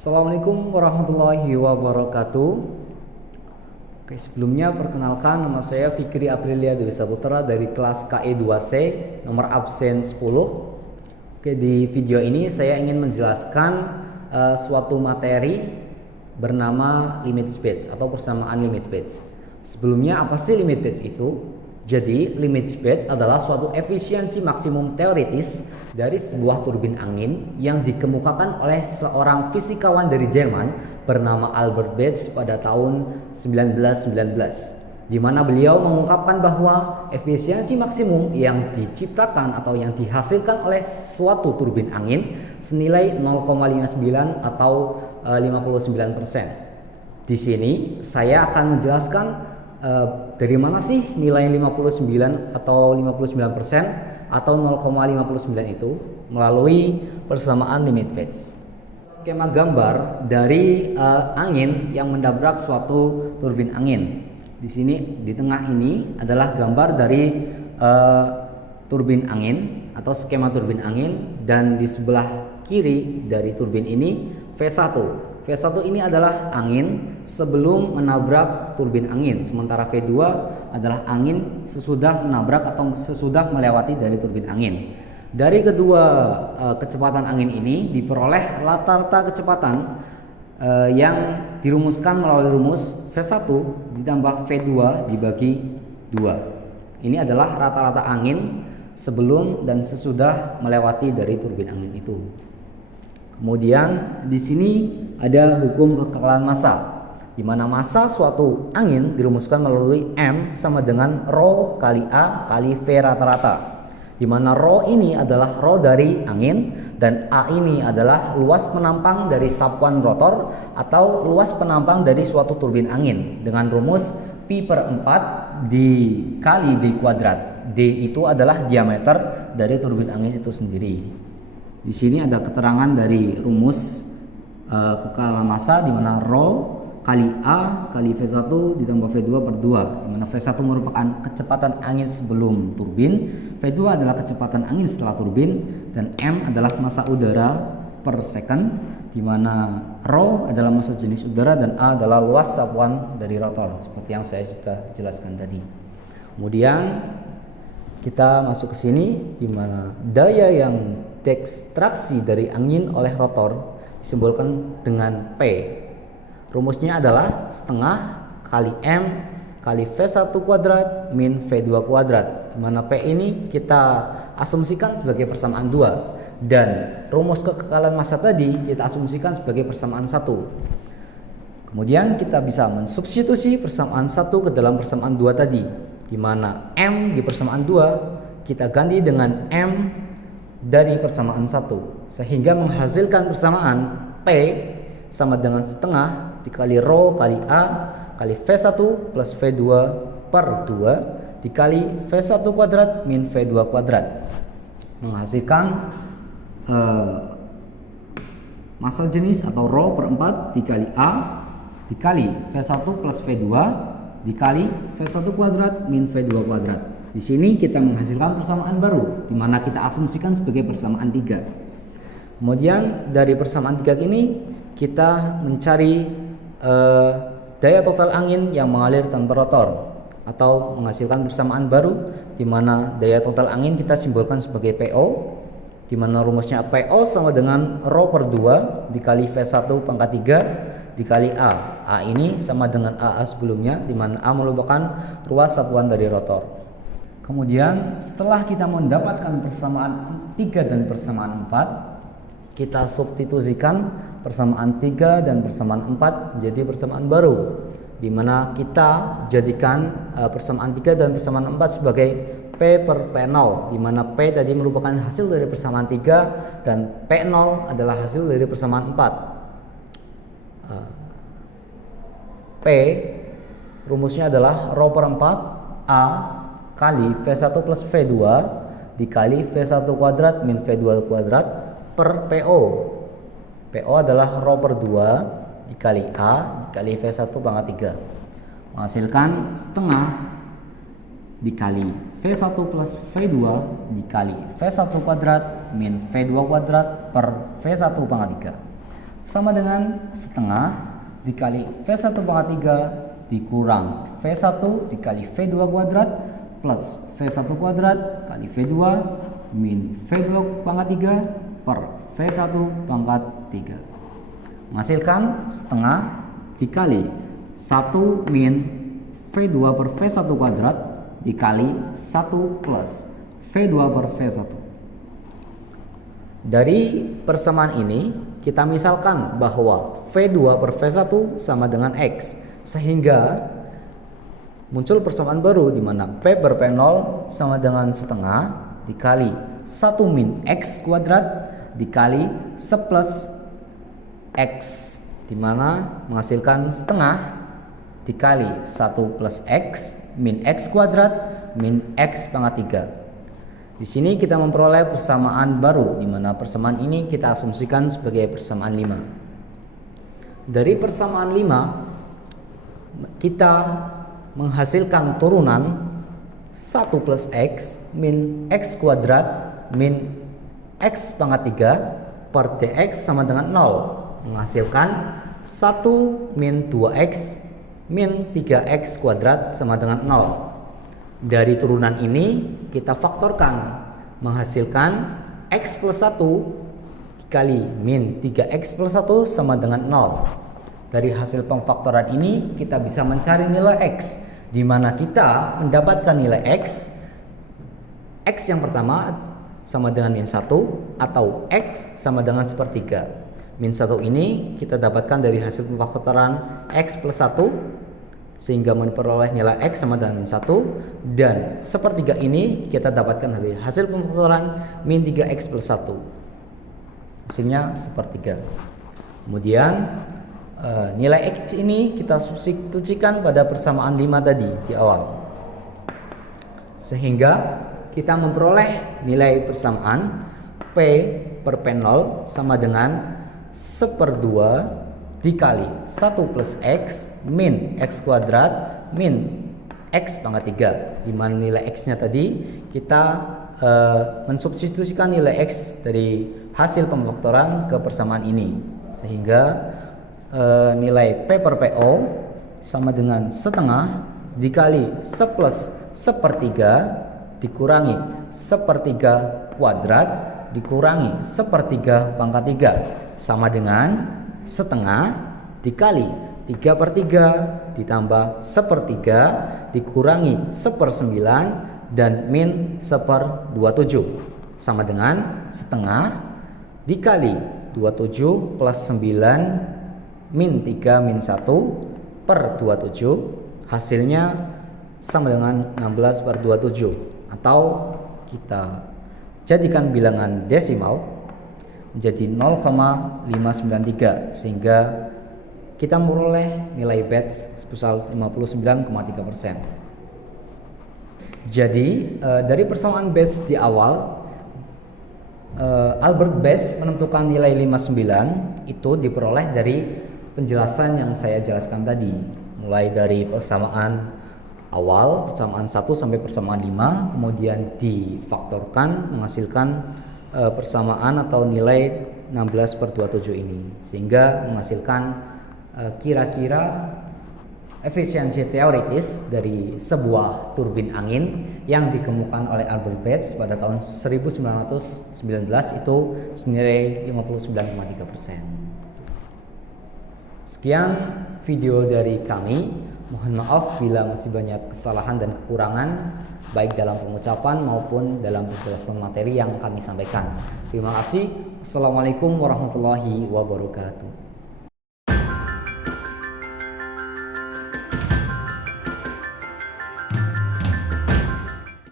Assalamualaikum warahmatullahi wabarakatuh. Oke, sebelumnya perkenalkan, nama saya Fikri Aprilia Dewi Saputra dari kelas KE2C nomor absen 10. Oke, di video ini saya ingin menjelaskan suatu materi bernama limit stage atau persamaan limit stage. Sebelumnya, apa sih limit stage itu? Jadi, limit stage adalah suatu efisiensi maksimum teoritis dari sebuah turbin angin yang dikemukakan oleh seorang fisikawan dari Jerman bernama Albert Babbage pada tahun 1919, di mana beliau mengungkapkan bahwa efisiensi maksimum yang diciptakan atau yang dihasilkan oleh suatu turbin angin senilai 0,59 atau 59%. Di sini saya akan menjelaskan dari mana sih nilai 59 atau 59% atau 0,59 itu melalui persamaan limit stage. Skema gambar dari angin yang menabrak suatu turbin angin. Di sini di tengah ini adalah gambar dari turbin angin atau skema turbin angin, dan di sebelah kiri dari turbin ini V1. V1 ini adalah angin sebelum menabrak turbin angin, sementara V2 adalah angin sesudah menabrak atau sesudah melewati dari turbin angin. Dari kedua kecepatan angin ini diperoleh rata-rata kecepatan yang dirumuskan melalui rumus V1 ditambah V2 dibagi 2. Ini adalah rata-rata angin sebelum dan sesudah melewati dari turbin angin itu. Kemudian di sini ada hukum kekekalan massa, di mana massa suatu angin dirumuskan melalui M sama dengan rho kali A kali V rata-rata, di mana rho ini adalah rho dari angin dan A ini adalah luas penampang dari sapuan rotor atau luas penampang dari suatu turbin angin dengan rumus Pi/4 dikali D kuadrat. D itu adalah diameter dari turbin angin itu sendiri. Di sini ada keterangan dari rumus kekekalan massa, di mana rho kali A kali V1 ditambah V2 per 2, di mana V1 merupakan kecepatan angin sebelum turbin, V2 adalah kecepatan angin setelah turbin, dan M adalah massa udara per second, di mana rho adalah massa jenis udara dan A adalah luas sapuan dari rotor, seperti yang saya sudah jelaskan tadi. Kemudian kita masuk ke sini, di mana daya yang diekstraksi dari angin oleh rotor disimbolkan dengan P. Rumusnya adalah setengah kali M kali V1 kuadrat min V2 kuadrat, di mana P ini kita asumsikan sebagai persamaan 2 dan rumus kekekalan massa tadi kita asumsikan sebagai persamaan 1. Kemudian kita bisa mensubstitusi persamaan 1 ke dalam persamaan 2 tadi, di mana M di persamaan 2 kita ganti dengan M dari persamaan 1, sehingga menghasilkan persamaan P sama dengan setengah dikali rho kali A kali V1 plus V2 per 2 dikali V1 kuadrat min V2 kuadrat, menghasilkan massa jenis atau rho per 4 dikali A dikali V1 plus V2 dikali V1 kuadrat min V2 kuadrat. Di sini kita menghasilkan persamaan baru, di mana kita asumsikan sebagai persamaan 3. Kemudian dari persamaan 3 ini kita mencari daya total angin yang mengalir tanpa rotor, atau menghasilkan persamaan baru, di mana daya total angin kita simbolkan sebagai PO, di mana rumusnya PO sama dengan rho per 2 dikali V1 pangkat 3 dikali A. A ini sama dengan AA sebelumnya, di mana A merupakan ruas sapuan dari rotor. Kemudian setelah kita mendapatkan persamaan 3 dan persamaan 4, kita substitusikan persamaan 3 dan persamaan 4 menjadi persamaan baru, di mana kita jadikan persamaan 3 dan persamaan 4 sebagai P per P0, di mana P tadi merupakan hasil dari persamaan 3 dan P0 adalah hasil dari persamaan 4. P rumusnya adalah rho per 4 A kali V1 plus V2 dikali V1 kuadrat min V2 kuadrat per PO. PO adalah rho per 2 dikali A dikali V1 pangkat 3, menghasilkan setengah dikali V1 plus V2 dikali V1 kuadrat min V2 kuadrat per V1 pangkat 3. sama dengan setengah dikali V1 pangkat 3 dikurang V1 dikali V2 kuadrat plus V1 kuadrat kali V2 min V2 pangkat 3 per V1 pangkat 3 menghasilkan setengah dikali 1 min V2 per V1 kuadrat dikali 1 plus V2 per V1. Dari persamaan ini kita misalkan bahwa V2 per V1 sama dengan X, sehingga muncul persamaan baru di mana P per P0 sama dengan setengah dikali 1 min X kuadrat dikali 1 plus X, di mana menghasilkan setengah dikali 1 plus X min X kuadrat min X pangkat 3. Di sini kita memperoleh persamaan baru, di mana persamaan ini kita asumsikan sebagai persamaan 5. Dari persamaan 5 kita menghasilkan turunan 1 plus X min X kuadrat min X pangkat 3 per dx sama dengan 0, menghasilkan 1 min 2X min 3X kuadrat sama dengan 0. Dari turunan ini kita faktorkan, menghasilkan X plus 1 dikali min 3X plus 1 sama dengan 0. Dari hasil pemfaktoran ini kita bisa mencari nilai X, di mana kita mendapatkan nilai X yang pertama sama dengan min 1 atau X sama dengan sepertiga. Min 1 ini kita dapatkan dari hasil pemfaktoran X plus 1, sehingga memperoleh nilai X sama dengan min 1, dan sepertiga ini kita dapatkan dari hasil pemfaktoran min 3X plus 1, hasilnya sepertiga. Kemudian nilai X ini kita substitusikan pada persamaan 5 tadi di awal, sehingga kita memperoleh nilai persamaan P per P0 sama dengan 1/2 dikali 1 plus X min X kuadrat min X pangkat 3, di mana nilai X nya tadi kita mensubstitusikan nilai X dari hasil pemfaktoran ke persamaan ini, sehingga nilai P per PO sama dengan setengah dikali 1 plus 1/3 dikurangi 1/3 kuadrat dikurangi 1/3 pangkat 3 sama dengan setengah dikali 3/3 ditambah 1/3 dikurangi 1/9 dan min 1/27 sama dengan setengah dikali 27 plus 9 min 3 min 1 per 27, hasilnya sama dengan 16/27, atau kita jadikan bilangan desimal menjadi 0,593, sehingga kita memperoleh nilai batch sebesar 59,3%. Jadi dari persamaan batch di awal, Albert Batch menentukan nilai 59 itu diperoleh dari penjelasan yang saya jelaskan tadi, mulai dari persamaan awal, persamaan 1 sampai persamaan 5, kemudian difaktorkan menghasilkan persamaan atau nilai 16/27 ini, sehingga menghasilkan kira-kira efisiensi teoritis dari sebuah turbin angin yang dikemukakan oleh Albert Batch pada tahun 1919 itu senilai 59,3%. Sekian video dari kami. Mohon maaf bila masih banyak kesalahan dan kekurangan, baik dalam pengucapan maupun dalam penjelasan materi yang kami sampaikan. Terima kasih. Assalamualaikum warahmatullahi wabarakatuh.